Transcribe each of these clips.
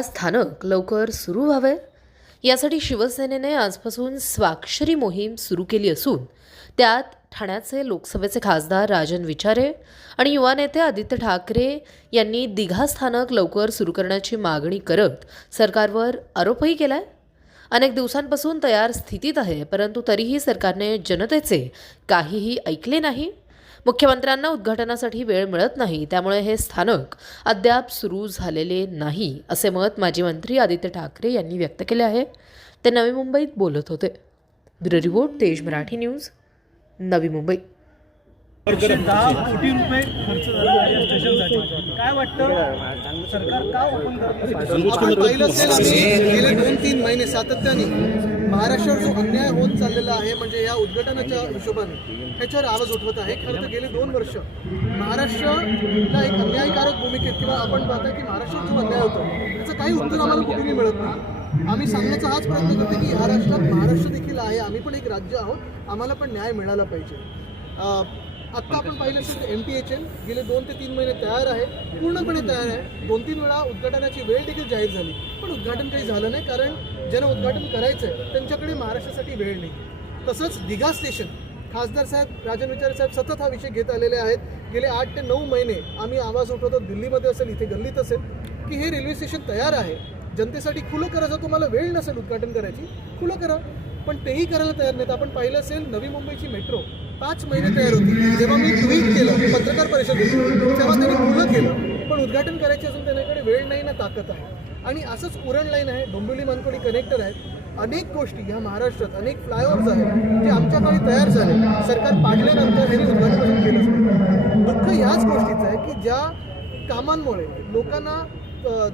स्थानक लवकर सुरू व्हावे? यासाठी शिवसेनेने आजपासून स्वाक्षरी मोहीम सुरू केली असून त्यात ठाण्याचे लोकसभेचे खासदार राजन विचारे आणि युवा नेते आदित्य ठाकरे यांनी दिघा स्थानक लवकर सुरू करण्याची मागणी करत सरकारवर आरोपही केलाय. अनेक दिवसांपासून तयार स्थितीत आहे परंतु तरीही सरकारने जनतेचे काहीही ऐकले नाही. मुख्यमंत्र्यांना उद्घाटनासाठी वेळ मिळत नाही. त्यामुळे हे स्थानक अद्याप सुरू झालेले नाही असे मत माजी मंत्री आदित्य ठाकरे यांनी व्यक्त केले आहे. ते नवी मुंबईत बोलत होते. ब्युरो रिपोर्ट तेज मराठी न्यूज नवी मुंबई. दहा कोटी रुपये खर्च झाला या स्टेशनसाठी. काय वाटतं? सरकार का ओपन करत पाहिलं असेल आम्ही गेले दोन तीन महिने सातत्याने महाराष्ट्रावर जो अन्याय होत चाललेला आहे म्हणजे या उद्घाटनाच्या हिशोबाने ह्याच्यावर आवाज उठवत आहे. खरं तर गेले दोन वर्ष महाराष्ट्रला एक अन्यायकारक भूमिकेत किंवा आपण पाहता की महाराष्ट्रात जो अन्याय होतो त्याचं काही उत्तर आम्हाला कुठेही मिळत नाही. आम्ही सांगण्याचा हाच प्रयत्न करतो की ह्या राष्ट्रात महाराष्ट्र देखील आहे. आम्ही पण एक राज्य आहोत. आम्हाला पण न्याय मिळाला पाहिजे. अं, आत्ता आपण पाहिलं असेल तर एम टी एच एल गेले दोन ते तीन महिने तयार आहे पूर्णपणे तयार आहे. दोन तीन वेळा उद्घाटनाची वेळ देखील जाहीर झाली. पण उद्घाटन काही झालं नाही कारण ज्यांना उद्घाटन करायचं आहे त्यांच्याकडे महाराष्ट्रासाठी वेळ नाही. तसंच दिघा स्टेशन खासदार साहेब राजन विचारे साहेब सतत हा विषय घेत आलेले आहेत. गेले आठ ते नऊ महिने आम्ही आवाज उठवतो दिल्लीमध्ये असेल इथे गल्लीत असेल की हे रेल्वे स्टेशन तयार आहे. जनतेसाठी खुलं करायचं तुम्हाला वेळ नसेल उद्घाटन करायची खुलं करा. पण तेही करायला तयार नाहीत. आपण पाहिलं असेल नवी मुंबईची मेट्रो पाच महिने तयार होती. जेव्हा मी ट्विट केलं पत्रकार परिषदेत तेव्हा त्यांनी खुलं केलं. पण उद्घाटन करायची असून त्यांच्याकडे वेळ नाही ना ताकद आहे. आणि असंच उरण लाईन आहे डोंबिवली मानकोडी कनेक्टर आहेत. अनेक गोष्टी ह्या महाराष्ट्रात अनेक फ्लायओव्हर्स आहेत जे आमच्या काळी तयार झाले. सरकार पाडल्यानंतर ह्यांनी उद्घाटन केलं दुःख ह्याच गोष्टीचं आहे की ज्या कामांमुळे लोकांना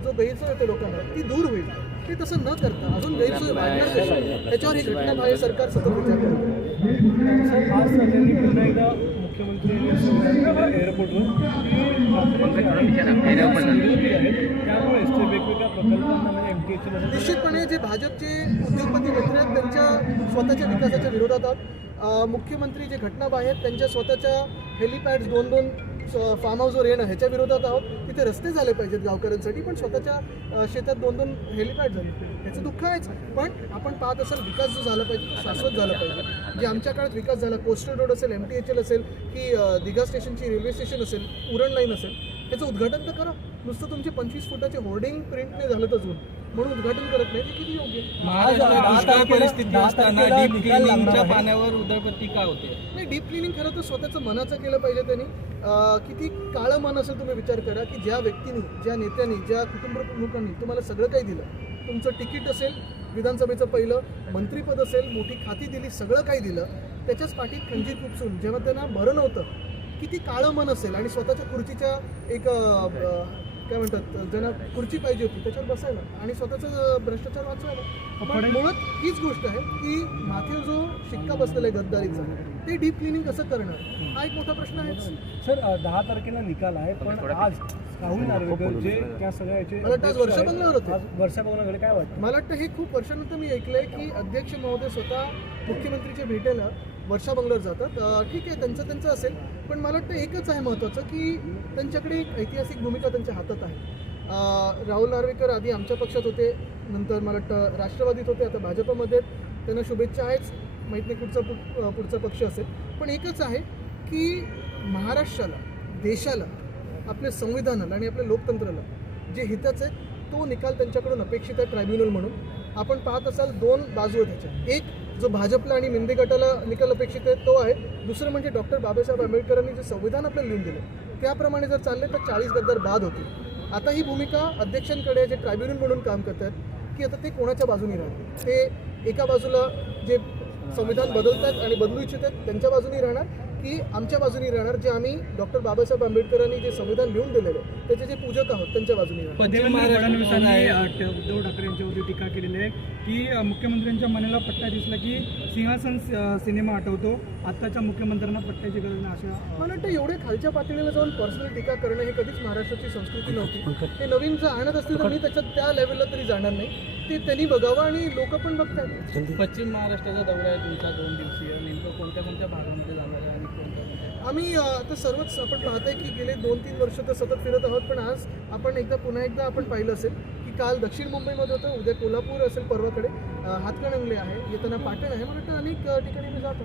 जो गैरसोय होते लोकांना ती दूर होईल. ते तसं न करता अजून गैरसोय वाढणार त्याच्यावर ही घटना बाहेर सरकार सतत विचार करत. आज त्यांनी पुन्हा एकदा मुख्यमंत्री एअरपोर्टवर त्यामुळे ते वेगवेगळ्या प्रकल्पांना म्हणजे एम टी एच निश्चितपणे जे भाजपचे उद्योगपती मित्र आहेत त्यांच्या स्वतःच्या विकासाच्या विरोधात आहोत. मुख्यमंत्री जे घटनाबाहेर त्यांच्या स्वतःच्या हेलिपॅड्स दोन दोन फार्म हाऊसवर येणं ह्याच्या विरोधात आहोत. तिथे रस्ते झाले पाहिजेत गावकऱ्यांसाठी पण स्वतःच्या शेतात दोन दोन हेलिपॅड झाले. ह्याचं दुःख आहेच. पण आपण पाहत असाल विकास जो झाला पाहिजे तो शाश्वत झाला पाहिजे. जे आमच्या काळात विकास झाला कोस्टल रोड असेल एम टी एच एल असेल की दिघा स्टेशनची रेल्वे स्टेशन असेल उरण लाईन असेल त्याचं उद्घाटन तर करा. नुसतं तुमचे पंचवीस फुटाचे होर्डिंग प्रिंट झालं तर अजून. म्हणून उद्घाटन करत नाही ते किती योग्य? आहे? महाराष्ट्रात दुष्काळ परिस्थिती असताना डीप क्लिनिंगच्या पाण्यावर उदरगती का होते? नाही डीप क्लिनिंग खरं तर स्वतःचं मनाचं केलं पाहिजे त्यांनी. अं, किती काळं मन असेल तुम्ही विचार करा की ज्या व्यक्तींनी ज्या नेत्यांनी ज्या कुटुंब प्रमुखांनी तुम्हाला सगळं काही दिलं. तुमचं तिकीट असेल विधानसभेचं पहिलं मंत्रीपद असेल मोठी खाती दिली सगळं काही दिलं. त्याच्याच पाठीत खंजीर खुपसून जेव्हा त्यांना बरं नव्हतं किती काळं मन असेल आणि स्वतःच्या खुर्चीच्या एक अं, अं, काय म्हणतात ज्यांना खुर्ची पाहिजे होती त्याच्यावर बसायला आणि स्वतःचं भ्रष्टाचार वाचवायला. पण मुळात हीच गोष्ट आहे की माथेवर जो शिक्का बसलेला आहे गद्दारीचा ते डीप क्लिनिंग कसं करणार? हा एक मोठा प्रश्न आहेच सर दहा तारखेला निकाल आहे पण आज राहुल नार्वेकर जे त्या सगळ्या याचे मला वाटतं आज वर्षा बंगल्यावर होते. आज वर्षा बंगल्याकडे काय वाटतं? मला वाटतं हे खूप वर्षानंतर मी ऐकलंय की अध्यक्ष महोदय स्वतः मुख्यमंत्रीच्या भेटेला वर्षा बंगल्यावर जातात. अं, ठीक आहे त्यांचं त्यांचं असेल पण मला वाटतं एकच आहे महत्त्वाचं की त्यांच्याकडे एक ऐतिहासिक भूमिका त्यांच्या हातात आहे. अं, राहुल नार्वेकर आधी आमच्या पक्षात होते नंतर मला वाटतं राष्ट्रवादीत होते आता भाजपमध्ये आहेत. त्यांना शुभेच्छा आहेच. माहीत नाही कुठचा पु- अं, पुढचा पक्ष असेल. पण एकच आहे की महाराष्ट्राला देशाला आपल्या संविधानाला आणि आपल्या लोकतंत्राला जे हिताचं आहे तो निकाल त्यांच्याकडून अपेक्षित आहे ट्रायब्युनल म्हणून. आपण पाहत असाल दोन बाजू आहेत त्याच्या एक जो भाजपला आणि मिंदे गटाला निकाल अपेक्षित आहे तो आहे. दुसरं म्हणजे डॉक्टर बाबासाहेब आंबेडकरांनी जे संविधान आपल्याला लिहून दिलं त्याप्रमाणे जर चालले तर चाळीस गद्दार बाद होते आता ही भूमिका अध्यक्षांकडे जे ट्रायब्युनल म्हणून काम करतात की आता ते कोणाच्या बाजूने राहणार? ते एका बाजूला जे संविधान बदलतात आणि बदलू इच्छितात त्यांच्या बाजूने राहणार? की आमच्या बाजूने राहणार जे आम्ही डॉक्टर बाबासाहेब आंबेडकरांनी जे संविधान लिहून दिलेलं आहे त्याचे जे पूजक आहोत त्यांच्या बाजूने राहणार. उद्धव ठाकरे यांच्यावरती टीका केलेली आहे की मुख्यमंत्र्यांच्या मनाला पट्टा दिसला की सिंहासन सिनेमा आठवतो आत्ताच्या मुख्यमंत्र्यांना पट्ट्याची गरज नाही अशा मला वाटतं एवढे खालच्या पातळीला जाऊन पर्सनल टीका करणं हे कधीच महाराष्ट्राची संस्कृती नव्हती. ते नवीन जर आणत असतील तर मी त्याच्यात त्या लेवलला तरी जाणार नाही. ते त्यांनी बघावं आणि लोक पण बघतात. पश्चिम महाराष्ट्राचा दौरा आहे तुमचा दोन दिवसीय. नेमकं कोणत्या कोणत्या भागामध्ये जाणार आहे आम्ही आता सर्वच आपण पाहतोय की गेले दोन तीन वर्ष तर सतत फिरत आहोत पण आज आपण एकदा पुन्हा एकदा आपण पाहिलं असेल की काल दक्षिण मुंबईमध्ये होतं उद्या कोल्हापूर असेल पर्वाकडे. हातकणंगले आहे येताना पाटण आहे. मला वाटतं अनेक ठिकाणी मी जातो